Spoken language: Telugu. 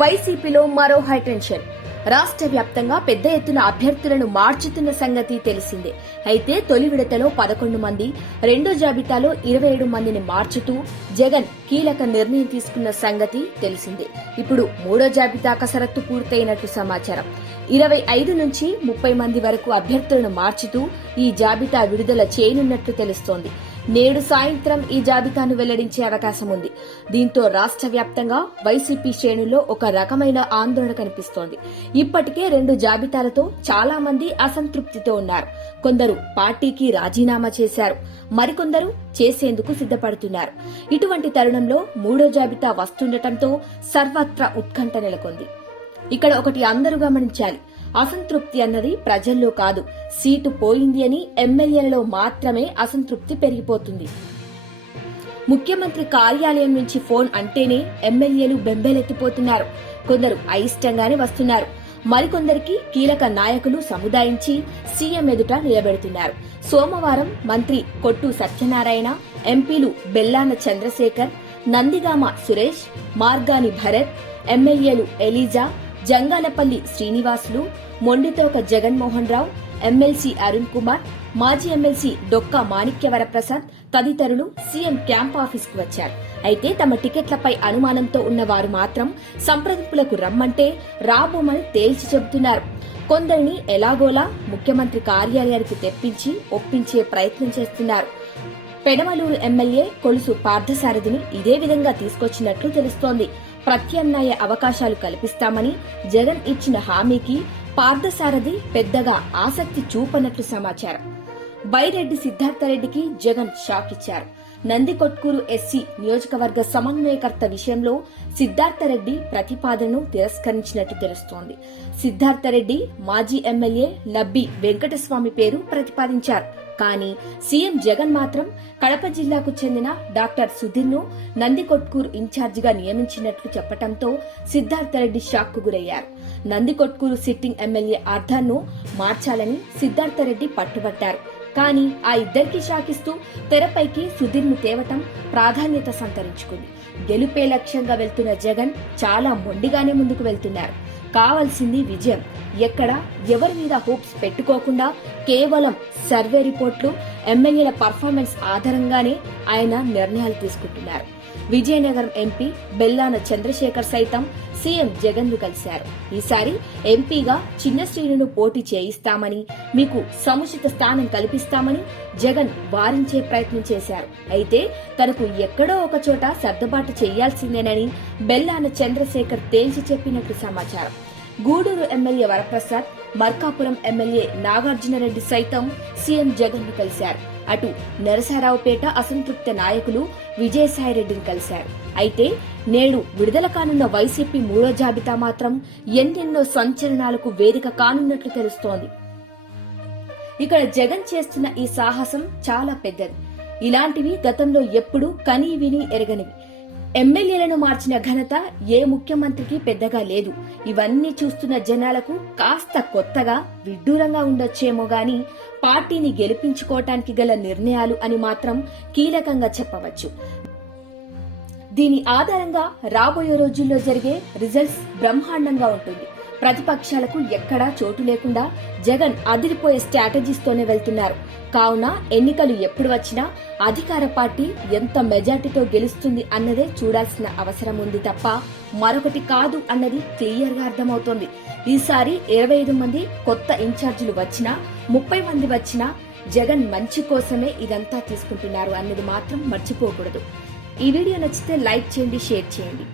వైసీపీలో మరో హైటెన్షన్. రాష్ట్ర వ్యాప్తంగా పెద్ద ఎత్తున అభ్యర్థులను మార్చుతున్న సంగతి తెలిసిందే. అయితే తొలి విడతలో 11 మంది, రెండో జాబితాలో 27 మందిని మార్చుతూ జగన్ కీలక నిర్ణయం తీసుకున్న సంగతి తెలిసిందే. ఇప్పుడు మూడో జాబితా కసరత్తు పూర్తయినట్టు సమాచారం. 25 నుంచి 30 మంది వరకు అభ్యర్థులను మార్చుతూ ఈ జాబితా విడుదల చేయనున్నట్లు తెలుస్తోంది. నేడు సాయంత్రం ఈ జాబితాను వెల్లడించే అవకాశం ఉంది. దీంతో రాష్ట్ర వ్యాప్తంగా వైసీపీ శ్రేణుల్లో ఒక రకమైన ఆందోళన కనిపిస్తోంది. ఇప్పటికే 2 జాబితాలతో చాలా మంది అసంతృప్తితో ఉన్నారు. కొందరు పార్టీకి రాజీనామా చేశారు, మరికొందరు చేసేందుకు సిద్ధపడుతున్నారు. ఇటువంటి తరుణంలో మూడో జాబితా వస్తుండటంతో సర్వత్రా ఉత్కంఠ నెలకొంది. ఇక్కడ ఒకటి అందరూ గమనించాలి. అసంతృప్తి అన్నది ప్రజల్లో కాదు, సీటు పోయింది అని ఎమ్మెల్యేలలో మాత్రమే అసంతృప్తి పెరిగిపోతుంది. ముఖ్యమంత్రి కార్యాలయం నుంచి ఫోన్ అంటేనే ఎమ్మెల్యేలు బెంబేలెత్తిపోతున్నారు. కొందరు అయిష్టంగానే వస్తున్నారు, మరికొందరికి కీలక నాయకులు సముదాయించి సీఎం ఎదుట నిలబెడుతున్నారు. సోమవారం మంత్రి కొట్టు సత్యనారాయణ, ఎంపీలు బెల్లాన చంద్రశేఖర్, నందిగామ సురేష్, మార్గాని భరత్, ఎమ్మెల్యేలు ఎలీజా, జంగాలపల్లి శ్రీనివాసులు, మొండితోక జగన్మోహన్ రావు, ఎమ్మెల్సీ అరుణ్ కుమార్, మాజీ ఎమ్మెల్సీ డొక్కా మాణిక్యవరప్రసాద్ తదితరులు సీఎం క్యాంప్ ఆఫీస్కు వచ్చారు. అయితే తమ టికెట్లపై అనుమానంతో ఉన్నవారు మాత్రం సంప్రదింపులకు రమ్మంటే రాబోమని తేల్చి చెబుతున్నారు. కొందరిని ఎలాగోలా ముఖ్యమంత్రి కార్యాలయానికి తెప్పించి ఒప్పించే ప్రయత్నం చేస్తున్నారు. పెడమలూరు ఎమ్మెల్యే కొలుసు పార్థసారథిని ఇదే విధంగా తీసుకొచ్చినట్లు తెలుస్తోంది. ప్రత్యామ్నాయ అవకాశాలు కల్పిస్తామని జగన్ ఇచ్చిన హామీకి పార్థసారథి పెద్దగా ఆసక్తి చూపనట్లు సమాచారం. బైరెడ్డి సిద్ధార్థరెడ్డికి జగన్ షాక్ ఇచ్చారు. నందికొట్కూరు ఎస్సీ నియోజకవర్గ సమన్వయకర్త విషయంలో సిద్ధార్థరెడ్డి ప్రతిపాదనను తిరస్కరించినట్టు తెలుస్తోంది. సిద్ధార్థరెడ్డి మాజీ ఎమ్మెల్యే లబ్బి వెంకటస్వామి పేరు ప్రతిపాదించారు. కానీ సీఎం జగన్ మాత్రం కడప జిల్లాకు చెందిన డాక్టర్ సుధీర్ను నందికొట్కూరు ఇన్ఛార్జిగా నియమించినట్లు చెప్పడంతో సిద్ధార్థరెడ్డి షాక్కు గురయ్యారు. నందికొట్కూరు సిట్టింగ్ ఎమ్మెల్యే ఆర్థర్ను మార్చాలని సిద్ధార్థరెడ్డి పట్టుబట్టారు. కానీ ఆ ఇద్దరికి షాకిస్తూ తెరపైకి సుధీర్ను తేవటం ప్రాధాన్యత సంతరించుకుంది. గెలుపే లక్ష్యంగా వెళ్తున్న జగన్ చాలా మొండిగానే ముందుకు వెళ్తున్నారు. కావాల్సింది విజయం. ఎక్కడ ఎవరి మీద హోప్స్ పెట్టుకోకుండా కేవలం సర్వే రిపోర్ట్లు, ఎమ్మెల్యేల పర్ఫార్మెన్స్ ఆధారంగానే ఆయన నిర్ణయాలు తీసుకుంటున్నారు. విజయనగరం ఎంపీ బెల్లాన చంద్రశేఖర్ సైతం సీఎం జగన్ ను కలిశారు. ఈసారి ఎంపీగా చిన్న శ్రీనును పోటీ చేయిస్తామని, మీకు సముచిత స్థానం కల్పిస్తామని జగన్ వారించే ప్రయత్నం చేశారు. అయితే తనకు ఎక్కడో ఒక చోట సర్దుబాటు చేయాల్సిందేనని బెల్లాన చంద్రశేఖర్ తేల్చి చెప్పినట్లు సమాచారం. గూడూరు ఎమ్మెల్యే వరప్రసాద్, మర్కాపురం ఎమ్మెల్యే నాగార్జునరెడ్డి సైతం సీఎం జగన్ ను కలిశారు. అటు నరసరావుపేట అసంతృప్త నాయకులు విజయసాయిరెడ్డిని కలిశారు. అయితే నేడు విడుదల కానున్న వైసీపీ మూడో జాబితా మాత్రం ఎన్నెన్నో సంచలనాలకు వేదిక కానున్నట్లు తెలుస్తోంది. ఇక్కడ జగన్ చేస్తున్న ఈ సాహసం చాలా పెద్దది. ఇలాంటివి గతంలో ఎప్పుడూ కనీ విని ఎరగనివి. ఎమ్మెల్యేలను మార్చిన ఘనత ఏ ముఖ్యమంత్రికి పెద్దగా లేదు. ఇవన్నీ చూస్తున్న జనాలకు కాస్త కొత్తగా విడ్డూరంగా ఉండొచ్చేమో గాని పార్టీని గెలిపించుకోవటానికి గల నిర్ణయాలు అని మాత్రం కీలకంగా చెప్పవచ్చు. దీని ఆధారంగా రాబోయే రోజుల్లో జరిగే రిజల్ట్స్ బ్రహ్మాండంగా ఉంటుంది. ప్రతిపక్షాలకు ఎక్కడా చోటు లేకుండా జగన్ అదిరిపోయే స్ట్రాటజీస్తోనే వెళ్తున్నారు. కావున ఎన్నికలు ఎప్పుడు వచ్చినా అధికార పార్టీ ఎంత మెజార్టీతో గెలుస్తుంది అన్నదే చూడాల్సిన అవసరం ఉంది తప్ప మరొకటి కాదు అన్నది క్లియర్ గా అర్థమవుతోంది. ఈసారి 25 మంది కొత్త ఇన్ఛార్జీలు వచ్చినా, 30 మంది వచ్చినా జగన్ మంచి కోసమే ఇదంతా తీసుకుంటున్నారు అన్నది మాత్రం మర్చిపోకూడదు. ఈ వీడియో నచ్చితే లైక్ చేయండి, షేర్ చేయండి.